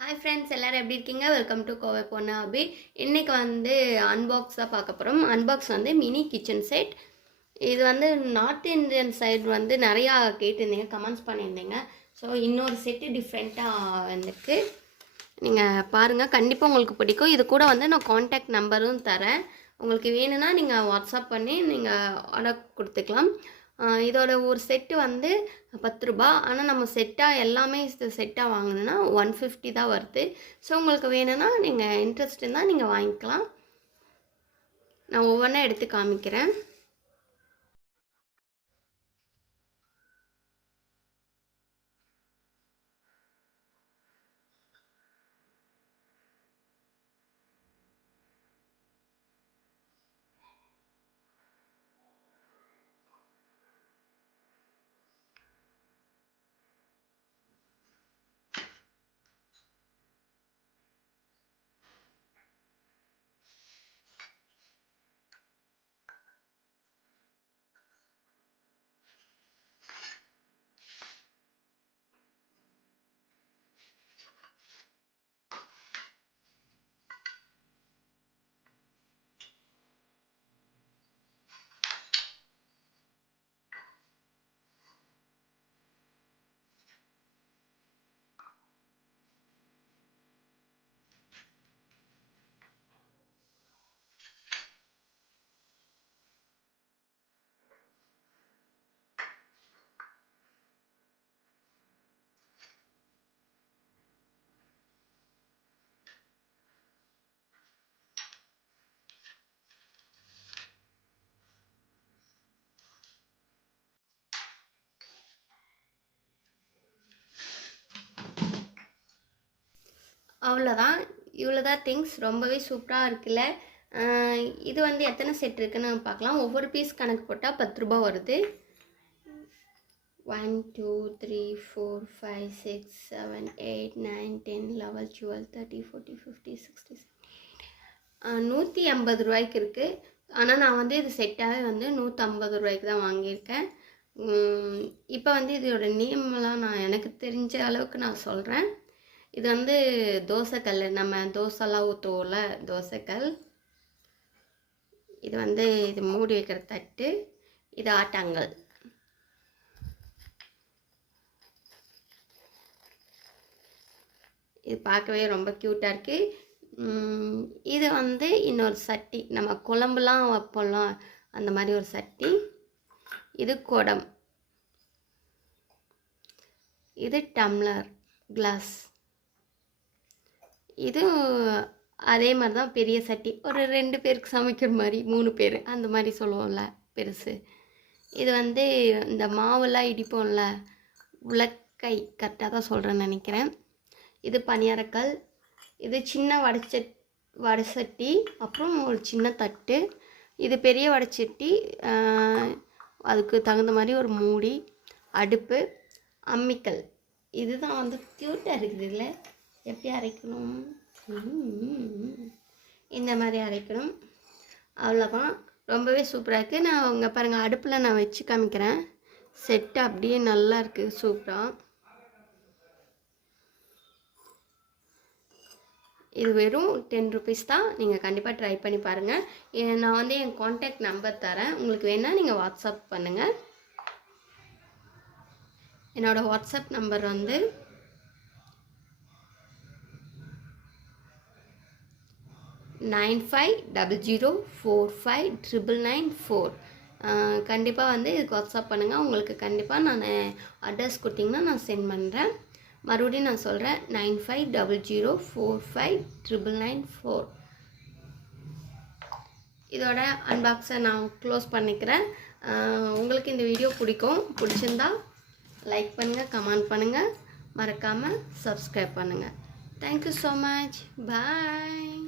Hi friends, எல்லோரும் எப்படி இருக்கீங்க? வெல்கம் டு கோவை பொண்ணு அபி. இன்றைக்கி வந்து அன்பாக்ஸ் தான் பார்க்க போகிறோம். அன்பாக்ஸ் வந்து மினி கிச்சன் செட். இது வந்து நார்த் இந்தியன் சைடு வந்து நிறையா கேட்டிருந்தீங்க, கமெண்ட்ஸ் பண்ணியிருந்தீங்க. ஸோ இன்னொரு செட்டு டிஃப்ரெண்ட்டாக வந்திருக்கு. நீங்கள் பாருங்கள், கண்டிப்பாக உங்களுக்கு பிடிக்கும். இது கூட வந்து நான் காண்டாக்ட் நம்பரும் தரேன். உங்களுக்கு வேணும்னா நீங்கள் வாட்ஸ்அப் பண்ணி நீங்கள் ஆர்டர் கொடுத்துக்கலாம். இதோட ஒரு செட்டு வந்து 10 ரூபா. ஆனால் நம்ம செட்டாக எல்லாமே செட்டாக வாங்கணுன்னா 150 தான் வருது. ஸோ உங்களுக்கு வேணும்னா நீங்கள் இன்ட்ரெஸ்ட் இருந்தால் நீங்கள் வாங்கிக்கலாம். நான் ஒவ்வொன்றா எடுத்து காமிக்கிறேன். அவ்வளோதான், இவ்வளோதான் திங்ஸ். ரொம்பவே சூப்பராக இருக்குல்ல. இது வந்து எத்தனை செட் இருக்குன்னு பார்க்கலாம். ஒவ்வொரு பீஸ் கணக்கு போட்டால் 10 ரூபா வருது. 1 2 3 4 5 6 7 8 9 10 11 12 13 14 15 16 150 ரூபாய்க்கு இருக்குது. ஆனால் நான் வந்து இது செட்டாகவே வந்து 150 ரூபாய்க்கு தான் வாங்கியிருக்கேன். இப்போ வந்து இதோட நேம்லாம் நான் எனக்கு தெரிஞ்ச அளவுக்கு நான் சொல்கிறேன். இது வந்து தோசைக்கல், நம்ம தோசைலாம் ஊற்றுவோம்ல, தோசைக்கல். இது வந்து இது மூடி வைக்கிற தட்டு. இது ஆட்டாங்கல். இது பார்க்கவே ரொம்ப க்யூட்டாக இருக்குது. இது வந்து இன்னொரு சட்டி, நம்ம குழம்புலாம் வைப்போம்லாம் அந்த மாதிரி ஒரு சட்டி. இது குடம். இது டம்ளர், கிளாஸ். இது அதே மாதிரி தான், பெரிய சட்டி. ஒரு 2 பேருக்கு சமைக்கிற மாதிரி, 3 பேர் அந்த மாதிரி சொல்லுவோம்ல, பெருசு. இது வந்து இந்த மாவெல்லாம் இடிப்போம்ல, உலக்கை, கரெக்டாக தான் சொல்கிறேன்னு நினைக்கிறேன். இது பணியாரக்கல். இது சின்ன வடைசட்டி, அப்புறம் ஒரு சின்ன தட்டு. இது பெரிய வடைச்சட்டி, அதுக்கு தகுந்த மாதிரி ஒரு மூடி, அடுப்பு, அம்மிக்கல். இதுதான் வந்து க்யூட்டாக இருக்குது. இல்லை எப்படி அரைக்கணும், இந்த மாதிரி அரைக்கணும். அவ்வளோதான், ரொம்பவே சூப்பராக இருக்குது. நான் அவங்க பாருங்கள், அடுப்பில் நான் வச்சு காமிக்கிறேன். செட்டு அப்படியே நல்லா இருக்குது, சூப்பராக. இது வெறும் 10 ருபீஸ் தான். நீங்கள் கண்டிப்பாக ட்ரை பண்ணி பாருங்கள். நான் வந்து என் காண்டாக்ட் நம்பர் தரேன், உங்களுக்கு வேணால் நீங்கள் வாட்ஸ்அப் பண்ணுங்கள். என்னோடய வாட்ஸ்அப் நம்பர் வந்து 9500459994. கண்டிப்பாக வந்து இதுக்கு வாட்ஸ்அப் பண்ணுங்கள். உங்களுக்கு கண்டிப்பாக நான் அட்ரஸ் கொடுத்தீங்கன்னா நான் சென்ட் பண்ணுறேன். மறுபடியும் நான் சொல்கிறேன், 9500459994. இதோட அன்பாக்ஸை நான் க்ளோஸ் பண்ணிக்கிறேன். உங்களுக்கு இந்த வீடியோ பிடிச்சிருந்தா லைக் பண்ணுங்கள், கமெண்ட் பண்ணுங்கள், மறக்காமல் சப்ஸ்கிரைப் பண்ணுங்கள். Thank you so much. பாய்.